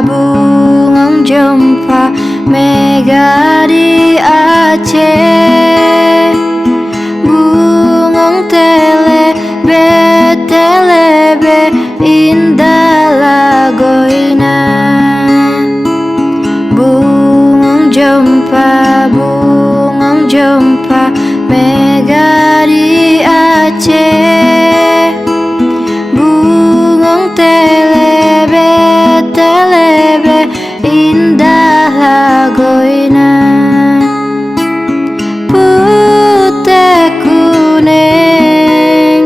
Bungong jempa mega di Aceh. Bungong telebe indah lagoina. Bungong jempa mega di Aceh. Bungong telebe indah lagoina. Putih kuning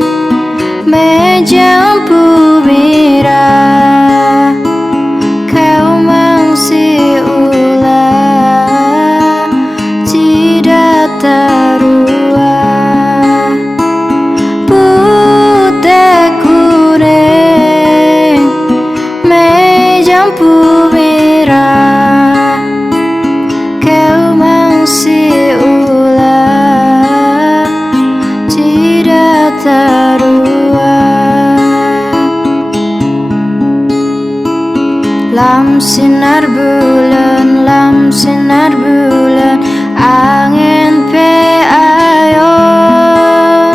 menjampu merah, kau mangsi ulah tidak terua. Putih kuning menjampu merah, kau mangsi ulah tidak terua. Lam sinar bulan, angin pe ayon.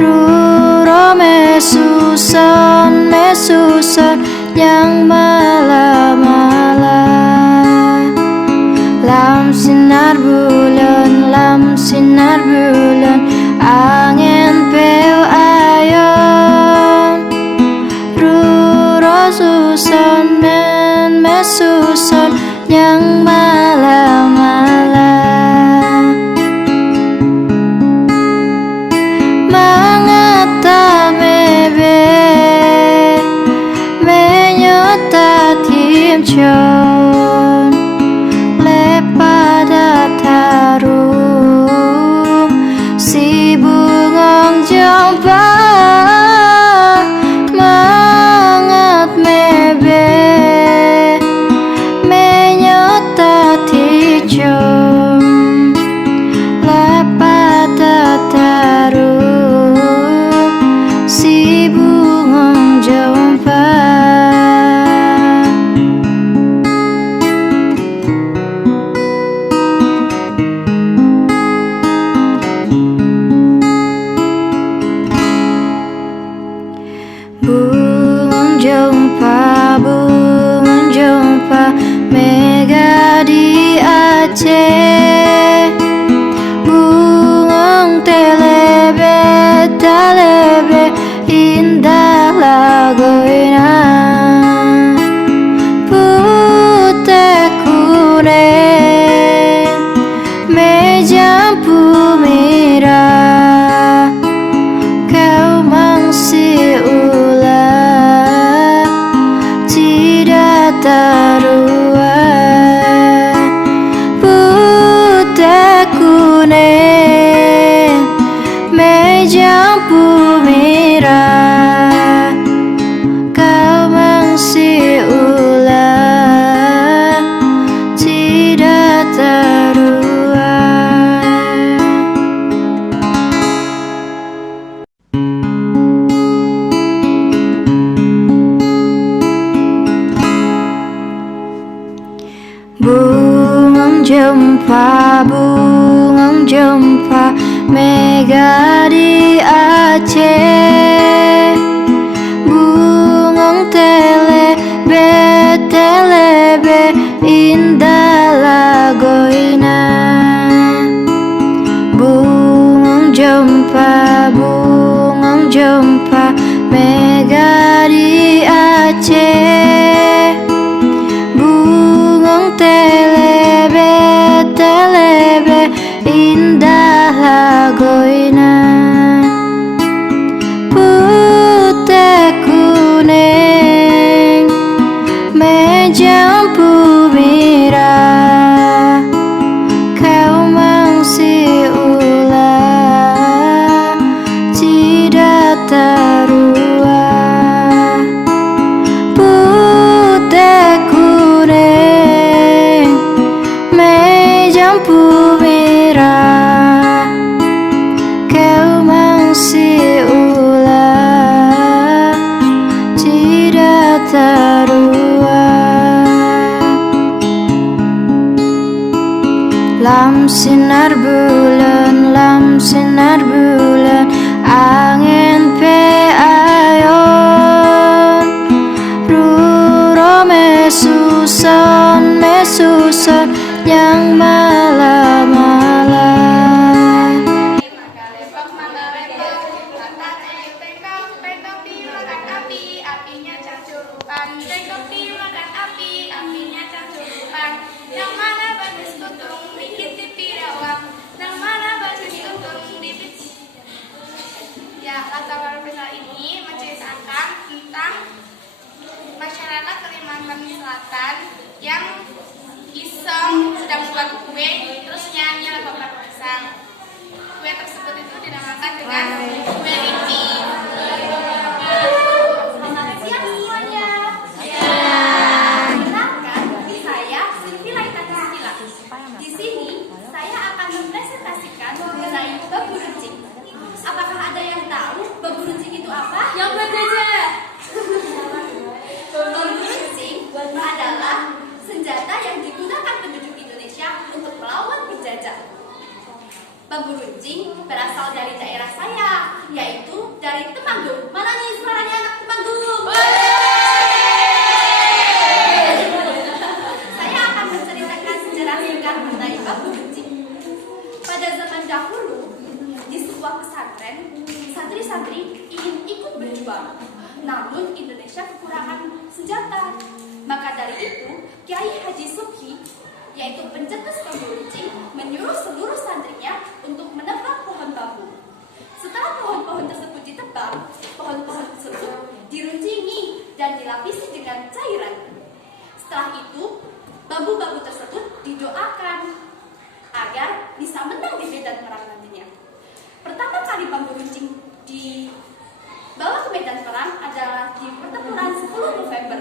Ruro mesuson yang malam-malam. Lam sinar bulan, angin pe ayon. Ruro suson mesuson yang malam-malam. Mangata mebe menyota timcon lepada tarum si bungong jempa. Mangat mebe menyota timcon lepada tarum si bungong jempa. Bungong jempa mega di Aceh. Bungong telebe indah lagoina. Putih kuning menjampu merah, kau mangsi ulah tidak terua. Putih kuning menjampu merah, kau mangsi ulah tidak terua. Bungong jempa mega di Aceh. Bungong telebe indah lagoina. Bungong jempa mega di Aceh. Bungong telebe indah lagoina. Putih kuning menjampu merah, kau mangsi ulah tidak terua. lam sinar bulan, angin pe ayon, ruro mesuson yang malam-malam. Apinya cangcurukan, tengok dimakan api, apinya cangcurukan. Yang mana bagus kutung bikin TV rawang, yang mana bagus kutung bikin. Ya, kata Warpesa ini menceritakan tentang masyarakat Kalimantan Selatan yang iseng sedang buat kue, terus nyanyi lagu pisang. Kue tersebut itu dinamakan dengan kue rinci. Apakah ada yang tahu bambu runcing itu apa? Yang berjejak. Bambu runcing adalah senjata yang digunakan penduduk Indonesia untuk melawan penjajah. Bambu runcing berasal dari daerah saya, yaitu dari Temanggung. Mana nih suaranya anak Temanggung? Saya akan menceritakan sejarah singkat mengenai bambu runcing. Pada zaman dahulu, di sebuah pesantren, santri-santri ingin ikut berjuang. Namun Indonesia kekurangan senjata. Maka dari itu, Kiai Haji Subhi, yaitu pencetus bambu runcing, menyuruh seluruh santrinya untuk menebang pohon bambu. Setelah pohon-pohon tersebut ditebang, pohon-pohon tersebut diruncingi dan dilapisi dengan cairan. Setelah itu, bambu-bambu tersebut didoakan agar bisa menang di medan perang nantinya. Pertama kali bambu runcing dibawa ke medan perang adalah di pertempuran 10 November.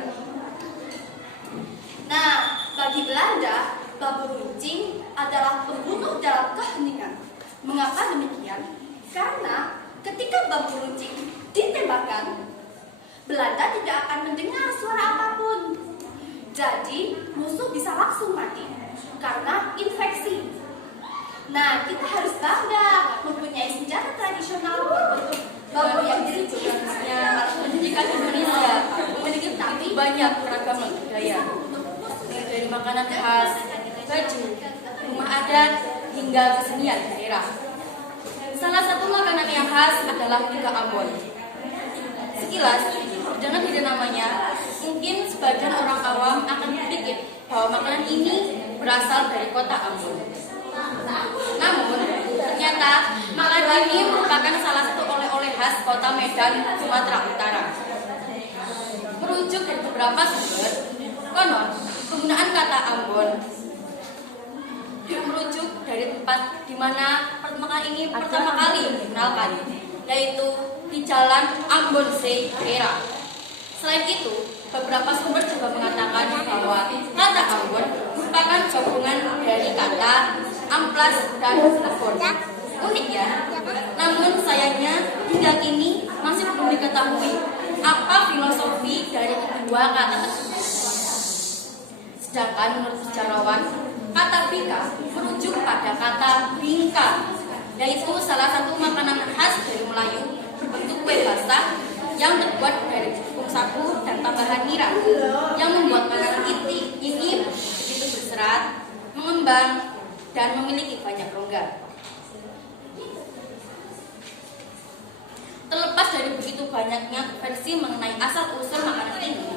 Nah, bagi Belanda, bambu runcing adalah pembunuh dalam keheningan. Mengapa demikian? Karena ketika bambu runcing ditembakkan, Belanda tidak akan mendengar suara apapun. Jadi, musuh bisa langsung mati karena infeksi. Nah, kita harus bangga mempunyai senjata tradisional berbentuk bambu yang dirincing. Pendidikan Indonesia memiliki banyak keragaman budaya, dari makanan khas, baju, rumah adat, hingga kesenian daerah. Salah satu makanan yang khas adalah iga Ambon. Sekilas, dengan tidak namanya, mungkin sebagian orang awam akan berpikir bahwa makanan ini berasal dari kota Ambon. Namun, ternyata makanan ini merupakan salah satu oleh-oleh khas kota Medan, Sumatera Utara. Merujuk dari beberapa sumber, konon penggunaan kata Ambon merujuk dari tempat di mana makanan ini pertama kali dikenalkan, yaitu di Jalan Ambonsey Daerah. Selain itu, beberapa sumber juga mengatakan bahwa kata Ambon merupakan gabungan dari kata amplas dan Ambon. Unik ya? Namun sayangnya hingga kini masih belum diketahui apa filosofi dari kedua kata tersebut. Sedangkan menurut sejarawan, kata bika merujuk pada kata bingka, yaitu salah satu makanan khas dari Melayu berbentuk kue basah yang terbuat dari tepung sagu dan tambahan nira, yang membuat makanan ini begitu berserat, mengembang, dan memiliki banyak rongga. Terlepas dari begitu banyaknya versi mengenai asal-usul makanan ini,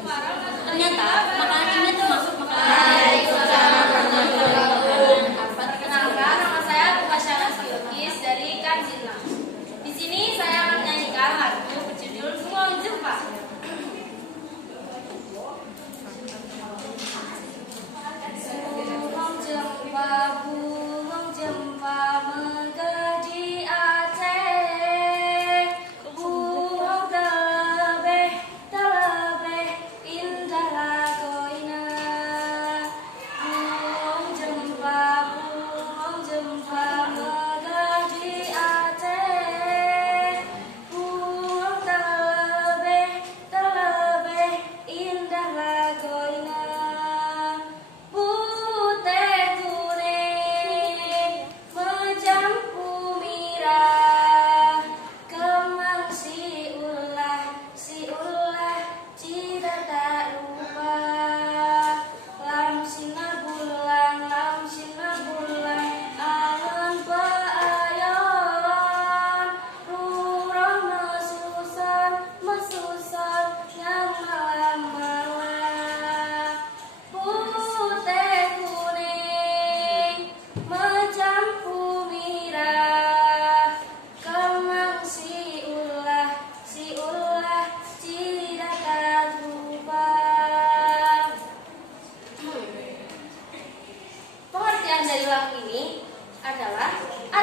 ternyata makanan ini termasuk makanan Kenalkan, nama saya Tukasyana Silkis dari Kanjina. Di sini saya akan menyanyikan lagu berjudul Wong Jempa. Wong Jempa bu, Wong Jempa menggadi Aceh. Wong telebeh indah lakoina.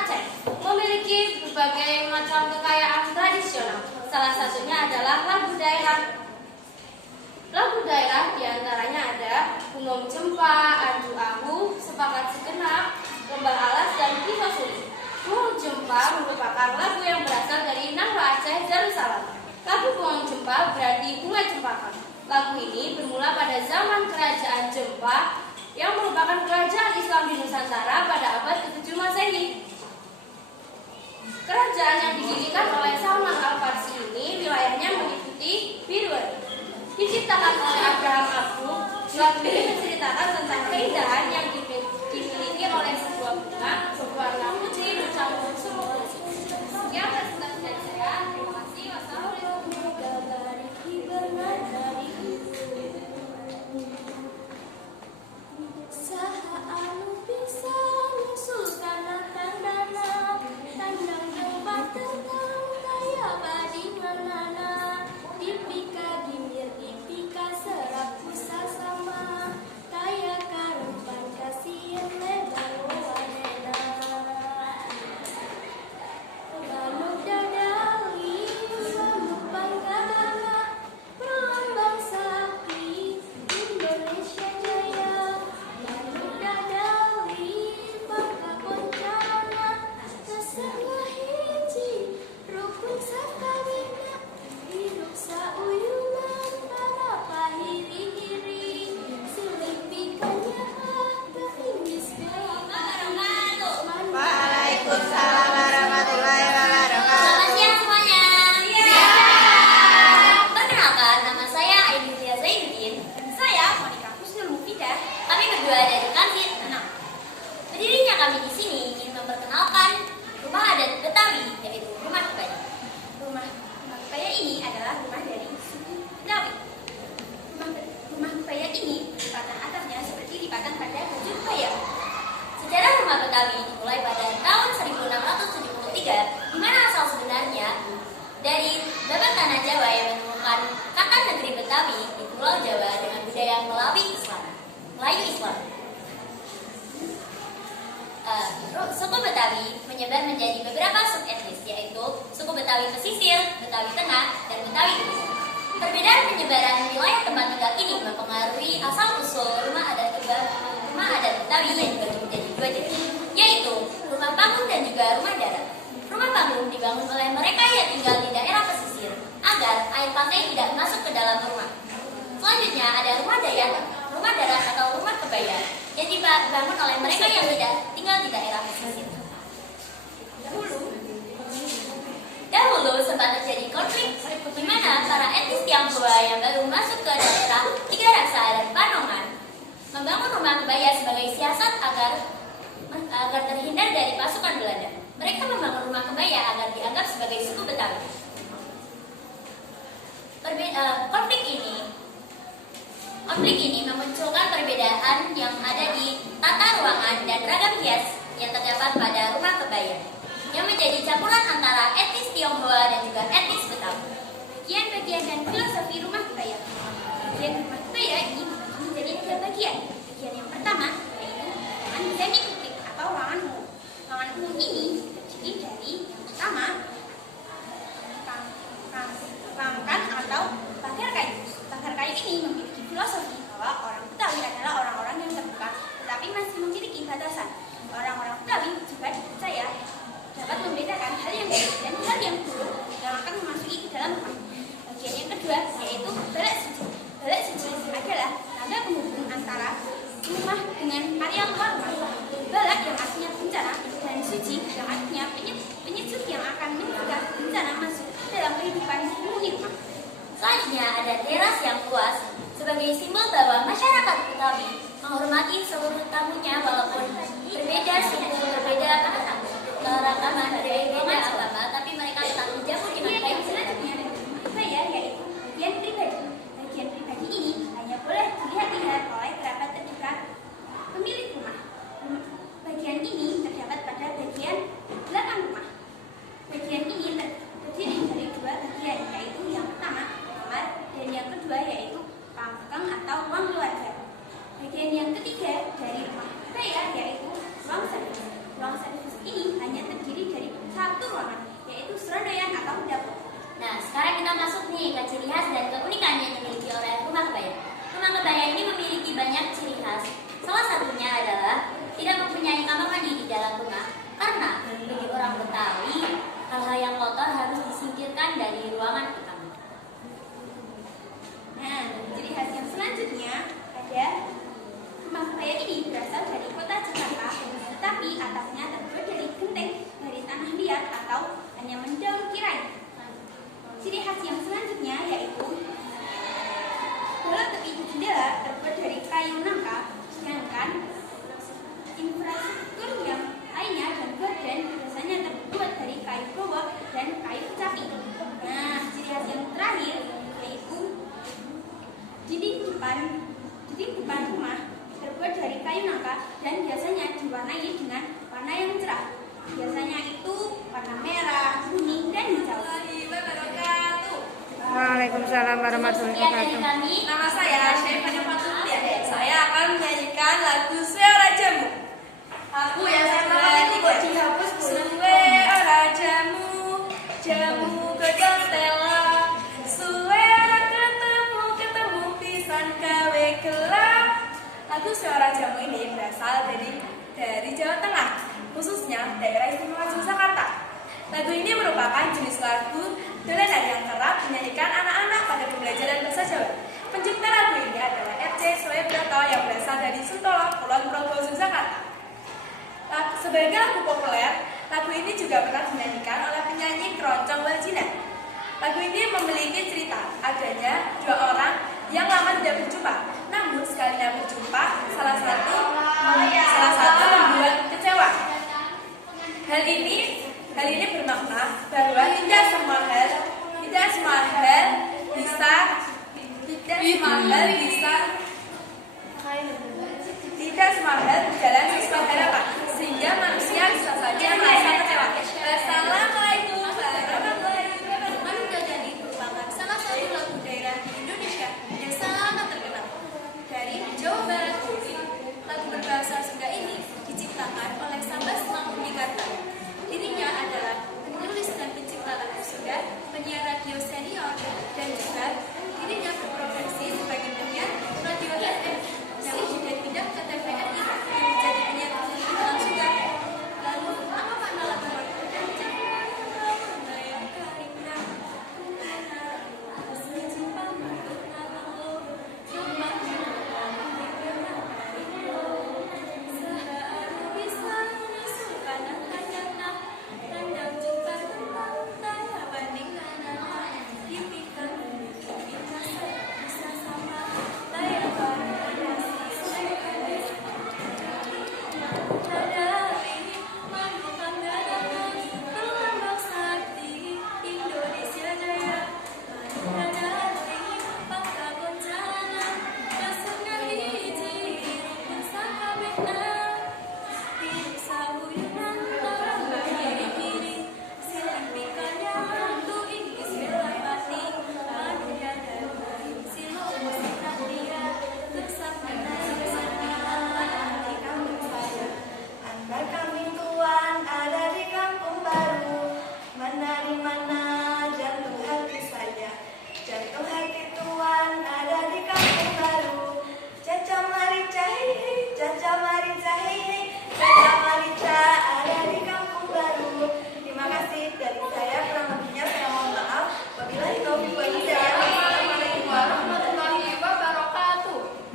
Aceh memiliki berbagai macam kekayaan tradisional. Salah satunya adalah lagu daerah. Lagu daerah diantaranya ada Bungong Jempa, Adu Ahu, Sepakat Segenap, Lembah Alas, dan Kiva Sulit. Bungong Jempa merupakan lagu yang berasal dari Nangro Aceh Darussalam. Lagu Bungong Jempa berarti bunga cempaka. Lagu ini bermula pada zaman Kerajaan Jempa yang merupakan kerajaan Islam di Nusantara pada abad ke-7 Masehi. Kerajaan yang didirikan oleh Salman Al-Farsi ini wilayahnya meliputi Biruan. Diciptakan oleh Abraham Abdu, lagu ini menceritakan tentang keindahan yang dimiliki oleh sebuah bunga berwarna putih bercampur semua. Sekian presentasi dari saya. Terima kasih. Wassalamualaikum. Saha anu bisa ngusulkan tandana tandang gempa tentang kaya badi manana dipika gimbir dipika serap pusat sama kaya karumpan kasih lebar wanena baluk dadali baluk pangkadana perlombang sapi Indonesia Jaya baluk dadali bangka koncana kesenggah hiji rukun sakawina hidup sauyunan para pahiri-hiri silih pikannya ke Inggris Waalaikumsalam warahmatullahi wabarakatuh. Selamat siang semuanya. Perkenalkan, nama saya Ainudya Zainuddin. Saya Monika Husnul Mufidah. Kami berdua dari Kantin 6. Berdirinya kami di sini ingin memperkenalkan rumah adat Betawi, yaitu rumah kebaya. Rumah kebaya ini adalah rumah dari suku Betawi. Rumah kebaya ini lipatan atapnya seperti lipatan pada baju kebaya. Sejarah rumah Betawi dimulai pada tahun 1673, di mana asal sebenarnya dari babat tanah Jawa yang menemukan kata negeri Betawi di Pulau Jawa dengan budaya Melayu Islam. Suku Betawi menyebar menjadi beberapa subetnis, yaitu suku Betawi Pesisir, Betawi Tengah, dan Betawi Utara. Perbedaan penyebaran wilayah tempat tinggal ini mempengaruhi asal-usul rumah adat Betawi yang dibagi menjadi dua jenis, yaitu rumah panggung dan juga rumah darat. Rumah panggung dibangun oleh mereka yang tinggal di daerah pesisir agar air pantai tidak masuk ke dalam rumah. Selanjutnya ada rumah darat atau rumah kebaya yang dibangun oleh mereka yang tidak tinggal di daerah pesisir. Dahulu sempat terjadi konflik di mana para etnis Tionghoa yang baru masuk ke daerah Tiga Raksa dan Panongan membangun rumah kebaya sebagai siasat agar terhindar dari pasukan Belanda. Mereka membangun rumah kebaya agar dianggap sebagai suku Betawi. Konflik ini memunculkan perbedaan yang ada di tata ruangan dan ragam hias yang terdapat pada rumah kebaya, yang menjadi campuran antara etnis Tionghoa dan juga etnis Betawi. Bagian dan filosofi rumah kebaya. Bagian rumah kebaya ini menjadi 3 bagian. Bagian yang pertama yaitu ruangan semi publik atau ruangan umum. Ruangan umum ini terdiri dari yang pertama rangkan atau pagar kayu. Pagar kayu ini memiliki filosofi bahwa orang Betawi adalah orang-orang yang terbuka, tetapi masih memiliki batasan. Orang-orang Betawi juga dipercaya dapat membedakan hal yang baik dan hal yang buruk yang akan memasuki ke dalam rumah. Bagian yang kedua yaitu balak suci. Balak suci adalah tanda penghubung antara rumah dengan area luar rumah. Balak yang artinya bencana dan suci yang artinya penyejuk yang akan mencegah bencana masuk dalam kehidupan penghuni rumah. Selanjutnya ada teras yang luas sebagai simbol bahwa masyarakat Betawi menghormati seluruh tamunya walaupun berbeda suku, berbeda agama, tapi mereka tetap menjamu dengan baik. Selanjutnya kebaya yaitu bagian pribadi. Bagian pribadi ini hanya boleh dilihat-lihat oleh kerabat terdekat pemilik rumah. Bagian ini terdapat pada bagian belakang rumah. Bagian ini terdiri dari 2 bagian, yaitu yang pertama kamar dan yang kedua yaitu pangkeng atau ruang keluarga. Bagian yang ketiga dari rumah kebaya yaitu ruang servis. Ruang servis ini hanya Waalaikumsalam warahmatullahi Sekian dari wabarakatuh. kami. Nama saya Syaifanya Fatulya. Saya akan menyanyikan lagu Suara Jamu. Aku yang saya itu kok dihapus Suara Jamu, jamu ketela. Suara ketemu pisan gawe gelap. Lagu Suara Jamu ini berasal dari Jawa Tengah, khususnya daerah istimewa Yogyakarta. Lagu ini merupakan jenis lagu dolanan yang kerap dinyanyikan anak-anak pada pembelajaran bahasa Jawa. Pencipta lagu ini adalah R.C. Soebroto yang berasal dari Sentolo, Kulon Progo, Yogyakarta. Sebagai lagu populer, lagu ini juga pernah dinyanyikan oleh penyanyi Keroncong Waljina. Lagu ini memiliki cerita adanya dua orang yang lama tidak berjumpa, namun sekalinya berjumpa, salah satu membuat kecewa. Hal ini bermakna bahwa tidak semua hal berjalan sesuai harapan, sehingga manusia bisa saja merasa kecewa. Assalamualaikum warahmatullahi wabarakatuh. Manu Dadani merupakan salah satu lagu daerah di Indonesia yang sangat terkenal. Dari Jawa Barat, lagu berbahasa Sunda ini diciptakan oleh Sambas Mangkudikarta. Dirinya adalah penulis dan pencipta lagu Sunda, penyiar radio senior, dan juga dirinya berprofesi sebagai penyiar radio FM yang sudah pindah ke TVRI yang menjadi penyiar dalam Sunda. Lalu apa makna lagu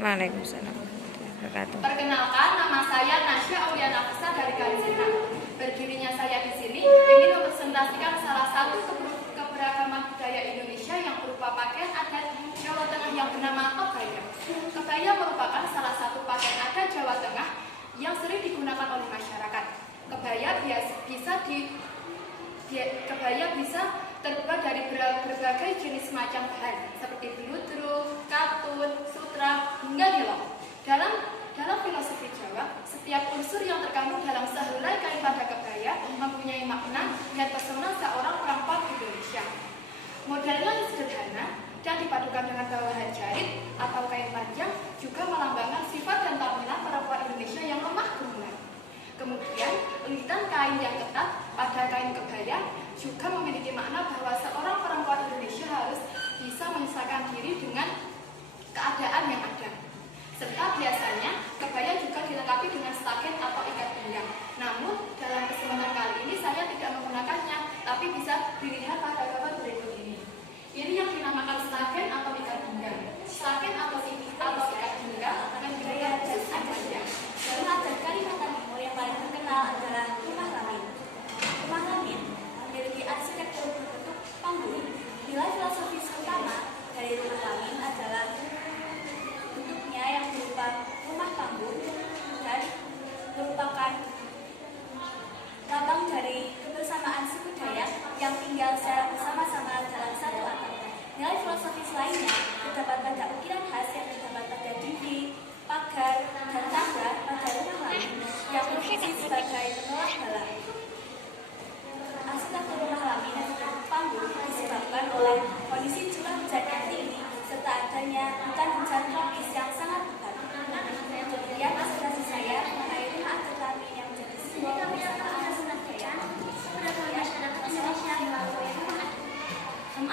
Waalaikumsalam warahmatullahi wabarakatuh. Perkenalkan, nama saya Nasya Auliana Nafisa dari Kalisina. Berdirinya saya di sini ingin mempresentasikan salah satu keberagaman budaya Indonesia yang berupa pakaian adat Jawa Tengah yang bernama kebaya. Kebaya merupakan salah satu pakaian adat Jawa Tengah yang sering digunakan oleh masyarakat. Kebaya bisa terbuat dari berbagai jenis macam bahan seperti beludru, katun, sutra, hingga nilon. Dalam filosofi Jawa, setiap unsur yang terkandung dalam sehelai kain pada kebaya mempunyai makna dan pesona seorang perempuan Indonesia. Modelnya yang sederhana dan dipadukan dengan bawahan jarit atau kain panjang juga melambangkan sifat dan tampilan perempuan Indonesia yang lemah gemulai. Kemudian, lilitan kain yang ketat pada kain kebaya juga memiliki makna bahwa seorang perempuan Indonesia harus bisa menyesuaikan diri dengan keadaan yang ada. Serta biasanya, kebaya juga dilengkapi dengan staket atau ikat pinggang. Namun, dalam kesempatan kali ini saya tidak menggunakannya, tapi bisa dilihat pada gambar berikut ini. Ini yang dinamakan staket atau ikat pinggang. Staket atau ikat pinggang akan gaya khusus saja. Lalu ada Kalimantan Timur yang paling terkenal adalah Rumah Lamin. Rumah Lamin memiliki arsitektur berbentuk panggung. Nilai filosofis utama dari Rumah Lamin adalah bentuknya yang berupa rumah panggung dan merupakan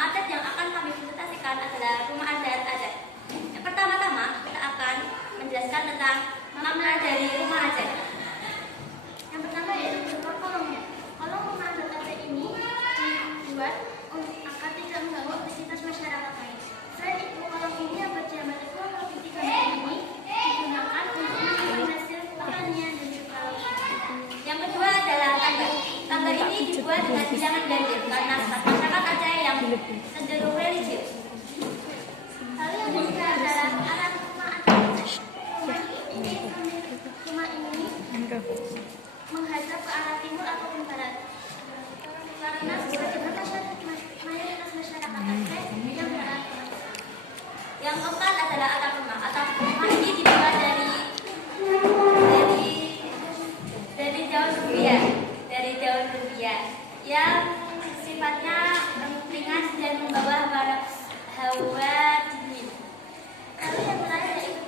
adat yang akan kami presentasikan adalah rumah adat. Yang pertama-tama kita akan menjelaskan tentang makna dari rumah adat. Yang pertama yaitu bentuk kolongnya. Kolong rumah adat Aceh ini dibuat agar tidak mengganggu aktivitas masyarakat lain. Selain itu, kolong ini yang berdiameter 2,3 meter ini digunakan untuk mengukur hasil pertanian dan juga laut. Yang kedua adalah tangga. Tangga ini dibuat dengan bilangan ganjil karena masyarakat Aceh yang cenderung religius. Lalu yang ketiga adalah arah rumah adat. Rumah ini menghadap ke arah timur ataupun barat. Karena sebagian mayoritas masyarakat Aceh yang berada. Yang keempat adalah atap rumah. Atap rumah ini dibuat dari daun rubia yang sifatnya ringan dan membawa hawa dingin. Lalu yang terakhir yaitu